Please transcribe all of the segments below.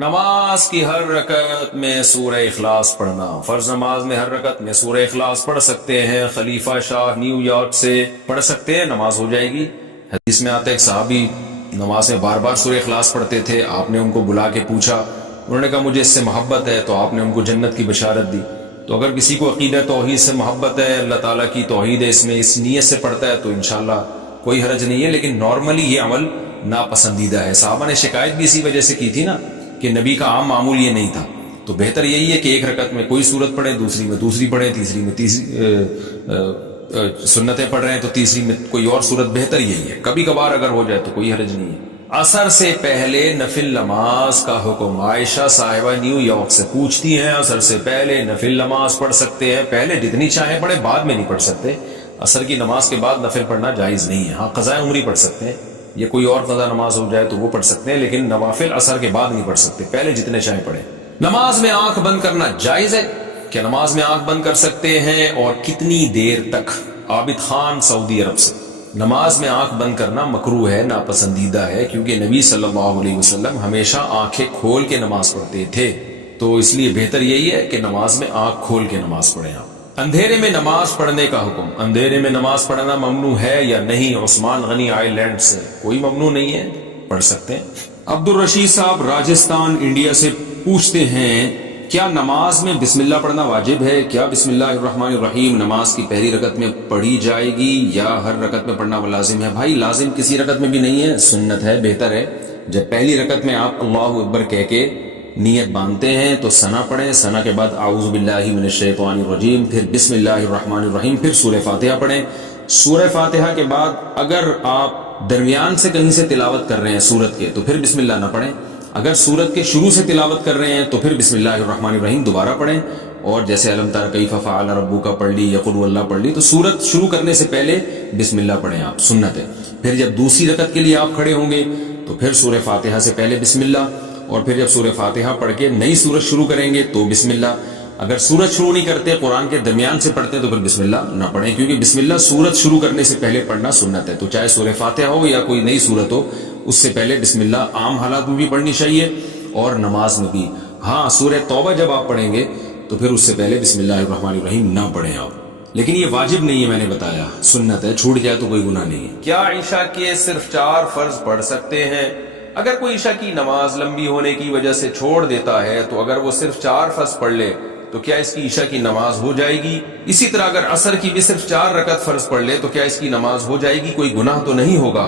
نماز کی ہر رکعت میں سورہ اخلاص پڑھنا، فرض نماز میں ہر رکعت میں سورہ اخلاص پڑھ سکتے ہیں۔ خلیفہ شاہ نیو یارک سے پڑھ سکتے ہیں، نماز ہو جائے گی۔ حدیث میں آتا ہے ایک صحابی نماز میں بار بار سورہ اخلاص پڑھتے تھے، آپ نے ان کو بلا کے پوچھا، انہوں نے کہا مجھے اس سے محبت ہے، تو آپ نے ان کو جنت کی بشارت دی۔ تو اگر کسی کو عقیدہ توحید سے محبت ہے، اللہ تعالیٰ کی توحید ہے، اس میں اس نیت سے پڑھتا ہے، تو انشاءاللہ کوئی حرج نہیں ہے۔ لیکن نارملی یہ عمل ناپسندیدہ ہے۔ صحابہ نے شکایت بھی اسی وجہ سے کی تھی نا کہ نبی کا عام معمول یہ نہیں تھا۔ تو بہتر یہی ہے کہ ایک رکعت میں کوئی سورت پڑھیں، دوسری میں دوسری پڑھیں، تیسری میں سنتیں پڑھ رہے ہیں تو تیسری میں کوئی اور سورت، بہتر یہی ہے۔ کبھی کبھار اگر ہو جائے تو کوئی حرج نہیں ہے۔ عصر سے پہلے نفل نماز کا حکم، عائشہ صاحبہ نیو یارک سے پوچھتی ہیں عصر سے پہلے نفل نماز پڑھ سکتے ہیں؟ پہلے جتنی چاہیں پڑھیں، بعد میں نہیں پڑھ سکتے۔ عصر کی نماز کے بعد نفل پڑھنا جائز نہیں ہے۔ ہاں قضاء عمری پڑھ سکتے ہیں، یہ کوئی اور قضا نماز ہو جائے تو وہ پڑھ سکتے ہیں، لیکن نوافل عصر کے بعد نہیں پڑھ سکتے، پہلے جتنے چاہیں پڑھیں۔ نماز میں آنکھ بند کرنا جائز ہے؟ کیا نماز میں آنکھ بند کر سکتے ہیں اور کتنی دیر تک؟ عابد خان سعودی عرب سے۔ نماز میں آنکھ بند کرنا مکروہ ہے، ناپسندیدہ ہے، کیونکہ نبی صلی اللہ علیہ وسلم ہمیشہ آنکھیں کھول کے نماز پڑھتے تھے، تو اس لیے بہتر یہی ہے کہ نماز میں آنکھ کھول کے نماز پڑھیں آپ۔ اندھیرے میں نماز پڑھنے کا حکم، اندھیرے میں نماز پڑھنا ممنوع ہے یا نہیں؟ عثمان غنی آئی لینڈ سے۔ کوئی ممنوع نہیں ہے، پڑھ سکتے ہیں۔ عبد الرشید صاحب راجستھان انڈیا سے پوچھتے ہیں کیا نماز میں بسم اللہ پڑھنا واجب ہے؟ کیا بسم اللہ الرحمن الرحیم نماز کی پہلی رکعت میں پڑھی جائے گی یا ہر رکعت میں پڑھنا لازم ہے؟ بھائی لازم کسی رکعت میں بھی نہیں ہے، سنت ہے، بہتر ہے جب پہلی رکعت میں آپ اللہ اکبر کہہ کے نیت باندھتے ہیں تو ثنا پڑھیں، ثنا کے بعد اعوذ باللہ من الشیطان الرجیم، پھر بسم اللہ الرحمن الرحیم، پھر سورہ فاتحہ پڑھیں۔ سورہ فاتحہ کے بعد اگر آپ درمیان سے کہیں سے تلاوت کر رہے ہیں سورت کے تو پھر بسم اللہ نہ پڑھیں، اگر سورت کے شروع سے تلاوت کر رہے ہیں تو پھر بسم اللہ الرحمن الرحیم دوبارہ پڑھیں، اور جیسے الم تر کیف فعل ربک پڑھ لی یا قل هو اللہ پڑھ لی، تو سورت شروع کرنے سے پہلے بسم اللہ پڑھیں آپ، سنت ہے۔ پھر جب دوسری رکعت کے لیے آپ کھڑے ہوں گے تو پھر سورہ فاتحہ سے پہلے بسم اللہ، اور پھر جب سورہ فاتحہ پڑھ کے نئی سورت شروع کریں گے تو بسم اللہ۔ اگر سورت شروع نہیں کرتے، قرآن کے درمیان سے پڑھتے ہیں تو پھر بسم اللہ نہ پڑھیں، کیونکہ بسم اللہ سورت شروع کرنے سے پہلے پڑھنا سنت ہے۔ تو چاہے سورہ فاتحہ ہو یا کوئی نئی سورت ہو، اس سے پہلے بسم اللہ عام حالات میں بھی پڑھنی چاہیے اور نماز میں بھی۔ ہاں سورہ توبہ جب آپ پڑھیں گے تو پھر اس سے پہلے بسم اللہ الرحمن الرحیم نہ پڑھیں آپ، لیکن یہ واجب نہیں ہے، میں نے بتایا سنت ہے، چھوٹ جائے تو کوئی گناہ نہیں ہے۔ کیا عشاء کے صرف 4 فرض پڑھ سکتے ہیں؟ اگر کوئی عشاء کی نماز لمبی ہونے کی وجہ سے چھوڑ دیتا ہے تو اگر وہ صرف 4 فرض پڑھ لے تو کیا اس کی عشاء کی نماز ہو جائے گی؟ اسی طرح اگر عصر کی بھی صرف 4 رکعت فرض پڑھ لے تو کیا اس کی نماز ہو جائے گی؟ کوئی گناہ تو نہیں ہوگا؟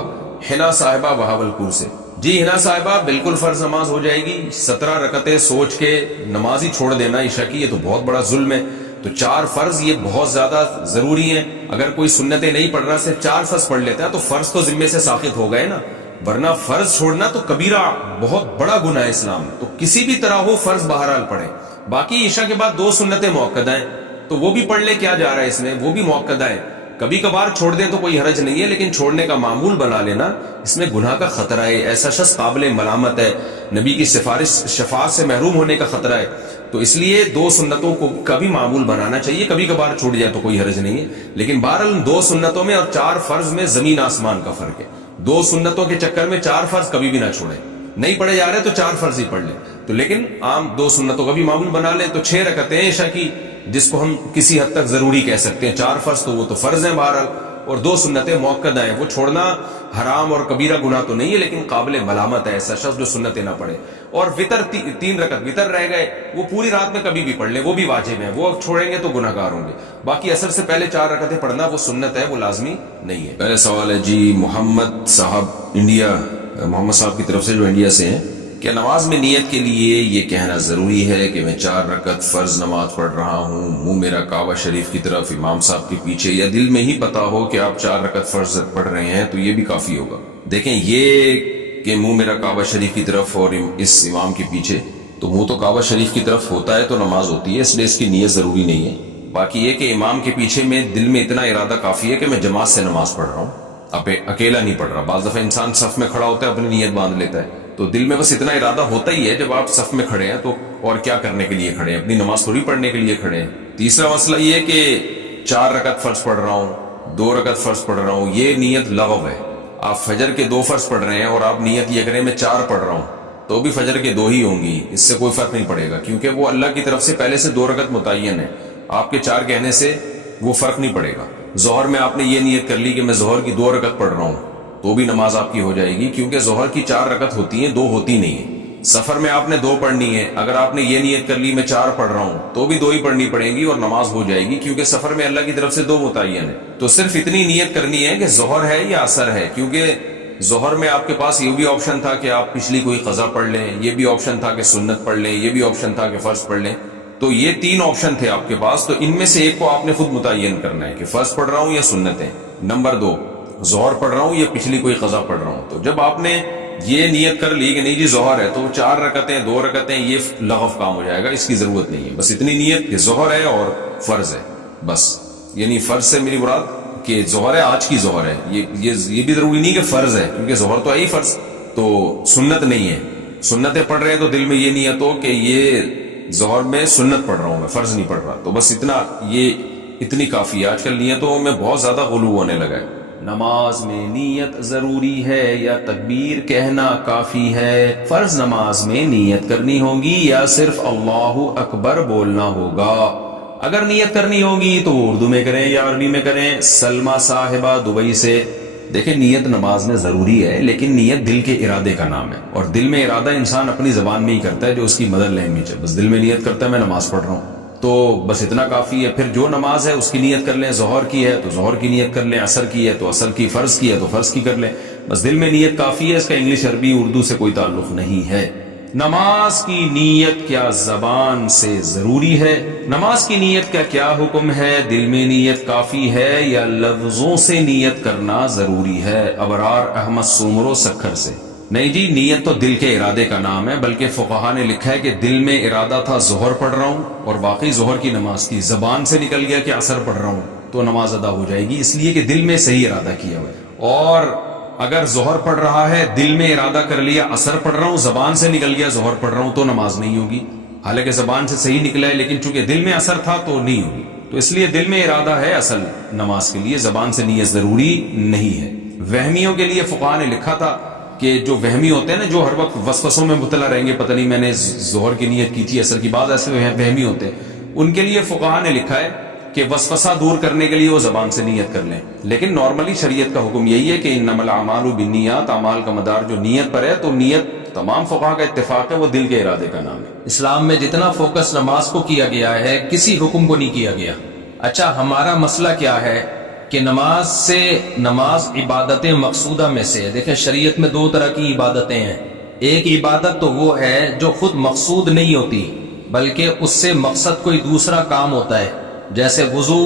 حنا صاحبہ بہاولپور سے۔ جی حنا صاحبہ بالکل فرض نماز ہو جائے گی۔ 17 رکعتیں سوچ کے نماز ہی چھوڑ دینا عشاء کی، یہ تو بہت بڑا ظلم ہے۔ تو 4 فرض یہ بہت زیادہ ضروری ہیں۔ اگر کوئی سنتیں نہیں پڑھ رہا، صرف 4 فرض پڑھ لیتا ہے تو فرض تو ذمے سے ساقط ہو گئے نا، ورنہ فرض چھوڑنا تو کبیرہ بہت بڑا گناہ ہے اسلام میں۔ تو کسی بھی طرح ہو فرض بہرحال پڑھیں۔ باقی عشاء کے بعد 2 سنتیں موقدہ ہیں تو وہ بھی پڑھ لے، کیا جا رہا ہے اس میں، وہ بھی موقدہ ہے۔ کبھی کبھار چھوڑ دیں تو کوئی حرج نہیں ہے، لیکن چھوڑنے کا معمول بنا لینا اس میں گناہ کا خطرہ ہے، ایسا شخص قابل ملامت ہے، نبی کی شفاعت سے محروم ہونے کا خطرہ ہے۔ تو اس لیے 2 سنتوں کو کبھی معمول بنانا چاہیے، کبھی کبھار چھوٹ جائے تو کوئی حرج نہیں ہے، لیکن بہرحال 2 سنتوں میں اور 4 فرض میں زمین آسمان کا فرق ہے۔ 2 سنتوں کے چکر میں 4 فرض کبھی بھی نہ چھوڑیں، نہیں پڑھے جا رہے تو 4 فرض ہی پڑھ لیں، تو لیکن عام 2 سنتوں کا بھی معمول بنا لیں تو 6 رکعتیں عشاء کی، جس کو ہم کسی حد تک ضروری کہہ سکتے ہیں۔ 4 فرض تو وہ تو فرض ہیں بہرحال، اور 2 سنتیں موقدہ ہیں، وہ چھوڑنا حرام اور کبیرہ گناہ تو نہیں ہے، لیکن قابل ملامت ہے ایسا شخص جو سنتیں نہ پڑھے۔ اور وطر 3 رکعت وطر رہ گئے، وہ پوری رات میں کبھی بھی پڑھ لیں، وہ بھی واجب ہیں، وہ چھوڑیں گے تو گناہ گار ہوں گے۔ باقی عصر سے پہلے 4 رکعتیں پڑھنا وہ سنت ہے، وہ لازمی نہیں ہے۔ پہلے سوال ہے جی محمد صاحب انڈیا، محمد صاحب کی طرف سے جو انڈیا سے ہیں، کیا نماز میں نیت کے لیے یہ کہنا ضروری ہے کہ میں 4 رکعت فرض نماز پڑھ رہا ہوں، منہ میرا کعبہ شریف کی طرف امام صاحب کے پیچھے، یا دل میں ہی پتا ہو کہ آپ 4 رکعت فرض پڑھ رہے ہیں تو یہ بھی کافی ہوگا؟ دیکھیں یہ کہ منہ میرا کعبہ شریف کی طرف اور اس امام کے پیچھے، تو منہ تو کعبہ شریف کی طرف ہوتا ہے تو نماز ہوتی ہے، اس لیے اس کی نیت ضروری نہیں ہے۔ باقی یہ کہ امام کے پیچھے میں دل میں اتنا ارادہ کافی ہے کہ میں جماعت سے نماز پڑھ رہا ہوں، اکیلا نہیں پڑھ رہا۔ بعض دفعہ انسان صف میں کھڑا ہوتا ہے اپنی نیت باندھ لیتا ہے، تو دل میں بس اتنا ارادہ ہوتا ہی ہے جب آپ صف میں کھڑے ہیں تو، اور کیا کرنے کے لیے کھڑے ہیں؟ اپنی نماز تھوڑی پڑھنے کے لیے کھڑے ہیں۔ تیسرا مسئلہ یہ کہ 4 رکعت فرض پڑھ رہا ہوں، 2 رکعت فرض پڑھ رہا ہوں، یہ نیت لغو ہے۔ آپ فجر کے 2 فرض پڑھ رہے ہیں اور آپ نیت یہ کریں میں 4 پڑھ رہا ہوں، تو بھی فجر کے 2 ہی ہوں گی، اس سے کوئی فرق نہیں پڑے گا، کیونکہ وہ اللہ کی طرف سے پہلے سے 2 رکعت متعین ہے، آپ کے 4 کہنے سے وہ فرق نہیں پڑے گا۔ ظہر میں آپ نے یہ نیت کر لی کہ میں ظہر کی 2 رکعت پڑھ رہا ہوں، تو بھی نماز آپ کی ہو جائے گی، کیونکہ ظہر کی 4 رکعت ہوتی ہیں، 2 ہوتی نہیں ہیں۔ سفر میں آپ نے 2 پڑھنی ہے، اگر آپ نے یہ نیت کر لی میں 4 پڑھ رہا ہوں تو بھی 2 ہی پڑھنی پڑیں گی اور نماز ہو جائے گی، کیونکہ سفر میں اللہ کی طرف سے 2 متعین ہے۔ تو صرف اتنی نیت کرنی ہے کہ ظہر ہے یا عصر ہے، کیونکہ ظہر میں آپ کے پاس یہ بھی آپشن تھا کہ آپ پچھلی کوئی قضا پڑھ لیں، یہ بھی آپشن تھا کہ سنت پڑھ لیں، یہ بھی آپشن تھا کہ فرض پڑھ لیں، تو یہ 3 آپشن تھے آپ کے پاس، تو ان میں سے ایک کو آپ نے خود متعین کرنا ہے کہ فرض پڑھ رہا ہوں یا سنتیں۔ نمبر 2، ظہر پڑھ رہا ہوں یا پچھلی کوئی قضا پڑھ رہا ہوں۔ تو جب آپ نے یہ نیت کر لی کہ نہیں جی ظہر ہے، تو 4 رکعتیں 2 رکعتیں یہ لغو کام ہو جائے گا، اس کی ضرورت نہیں ہے۔ بس اتنی نیت کہ ظہر ہے اور فرض ہے، بس۔ یعنی فرض سے میری مراد کہ ظہر ہے، آج کی ظہر ہے، یہ بھی ضروری نہیں کہ فرض ہے، کیونکہ ظہر تو ہے ہی فرض، تو سنت نہیں ہے۔ سنتیں پڑھ رہے ہیں تو دل میں یہ نیت ہو کہ یہ ظہر میں سنت پڑھ رہا ہوں، میں فرض نہیں پڑھ رہا، تو بس اتنی کافی ہے۔ آج کل نیتوں میں بہت زیادہ غلو ہونے لگا ہے۔ نماز میں نیت ضروری ہے یا تکبیر کہنا کافی ہے؟ فرض نماز میں نیت کرنی ہوگی یا صرف اللہ اکبر بولنا ہوگا؟ اگر نیت کرنی ہوگی تو اردو میں کریں یا عربی میں کریں۔ سلمہ صاحبہ دبئی سے، دیکھیں نیت نماز میں ضروری ہے، لیکن نیت دل کے ارادے کا نام ہے، اور دل میں ارادہ انسان اپنی زبان میں ہی کرتا ہے جو اس کی مدر لینگویج ہے۔ بس دل میں نیت کرتا ہے میں نماز پڑھ رہا ہوں، تو بس اتنا کافی ہے۔ پھر جو نماز ہے اس کی نیت کر لیں، ظہر کی ہے تو ظہر کی نیت کر لیں، عصر کی ہے تو عصر کی، فرض کی ہے تو فرض کی کر لیں، بس دل میں نیت کافی ہے، اس کا انگلش عربی اردو سے کوئی تعلق نہیں ہے۔ نماز کی نیت کیا زبان سے ضروری ہے؟ نماز کی نیت کا کیا حکم ہے؟ دل میں نیت کافی ہے یا لفظوں سے نیت کرنا ضروری ہے؟ ابرار احمد سومرو سکھر سے، نہیں جی نیت تو دل کے ارادے کا نام ہے، بلکہ فقہا نے لکھا ہے کہ دل میں ارادہ تھا ظہر پڑھ رہا ہوں اور واقعی ظہر کی نماز تھی، زبان سے نکل گیا کہ عصر پڑھ رہا ہوں تو نماز ادا ہو جائے گی، اس لیے کہ دل میں صحیح ارادہ کیا ہوا ہے۔ اور اگر ظہر پڑھ رہا ہے، دل میں ارادہ کر لیا عصر پڑھ رہا ہوں، زبان سے نکل گیا ظہر پڑھ رہا ہوں، تو نماز نہیں ہوگی، حالانکہ زبان سے صحیح نکلا ہے لیکن چونکہ دل میں عصر تھا تو نہیں ہوگی۔ تو اس لیے دل میں ارادہ ہے اصل نماز کے لیے، زبان سے نیت ضروری نہیں ہے۔ وہمیوں کے لیے فقہا نے لکھا تھا کہ جو وہمی ہوتے ہیں نا، جو ہر وقت وسوسوں میں مبتلا رہیں گے، پتہ نہیں میں نے ظہر کی نیت کی تھی عصر کی، بعض ایسے وہمی ہوتے ہیں، ان کے لیے فقہا نے لکھا ہے کہ وسوسہ دور کرنے کے لیے وہ زبان سے نیت کر لیں، لیکن نارملی شریعت کا حکم یہی ہے کہ انما الاعمال بالنیات، اعمال کا مدار جو نیت پر ہے، تو نیت تمام فقہا کا اتفاق ہے وہ دل کے ارادے کا نام ہے۔ اسلام میں جتنا فوکس نماز کو کیا گیا ہے کسی حکم کو نہیں کیا گیا۔ اچھا ہمارا مسئلہ کیا ہے کہ نماز عبادت مقصودہ میں سے، دیکھیں شریعت میں 2 طرح کی عبادتیں ہیں۔ ایک عبادت تو وہ ہے جو خود مقصود نہیں ہوتی بلکہ اس سے مقصد کوئی دوسرا کام ہوتا ہے، جیسے وضو،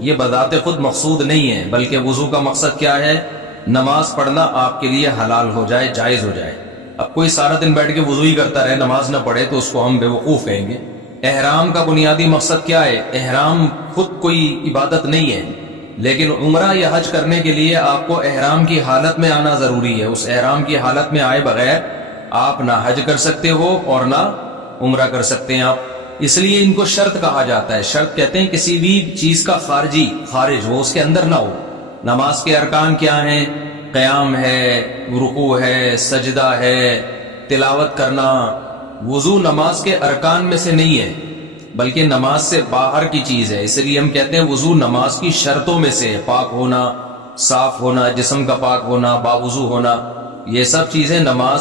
یہ بذات خود مقصود نہیں ہے بلکہ وضو کا مقصد کیا ہے؟ نماز پڑھنا آپ کے لیے حلال ہو جائے، جائز ہو جائے۔ اب کوئی سارا دن بیٹھ کے وضو ہی کرتا رہے، نماز نہ پڑھے، تو اس کو ہم بے وقوف کہیں گے۔ احرام کا بنیادی مقصد کیا ہے؟ احرام خود کوئی عبادت نہیں ہے، لیکن عمرہ یا حج کرنے کے لیے آپ کو احرام کی حالت میں آنا ضروری ہے۔ اس احرام کی حالت میں آئے بغیر آپ نہ حج کر سکتے ہو اور نہ عمرہ کر سکتے ہیں آپ، اس لیے ان کو شرط کہا جاتا ہے۔ شرط کہتے ہیں کسی بھی چیز کا خارج وہ اس کے اندر نہ ہو۔ نماز کے ارکان کیا ہیں؟ قیام ہے، رکوع ہے، سجدہ ہے، تلاوت کرنا۔ وضو نماز کے ارکان میں سے نہیں ہے بلکہ نماز سے باہر کی چیز ہے، اس لیے ہم کہتے ہیں وضو نماز کی شرطوں میں سے، پاک ہونا، صاف ہونا، جسم کا پاک ہونا، باوضو ہونا، یہ سب چیزیں نماز